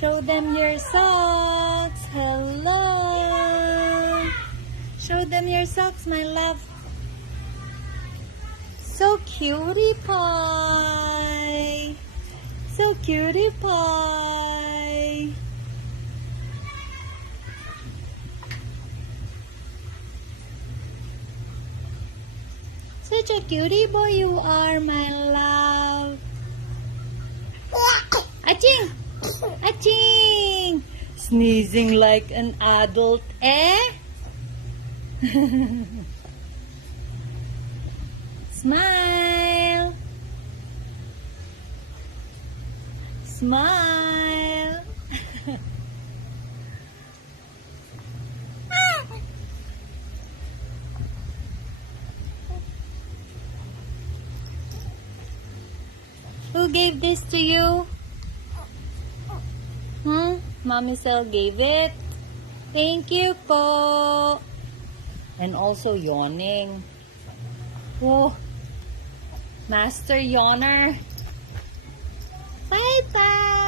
Show them your socks. Hello. Show them your socks, my love. So cutie pie. So cutie pie. Such a cutie boy you are, my love. Aching! Aching! Sneezing like an adult, eh? Smile! Smile! Who gave this to you? Mommy Sel gave it. Thank you po. And also yawning. Oh, master yawner. Bye-bye.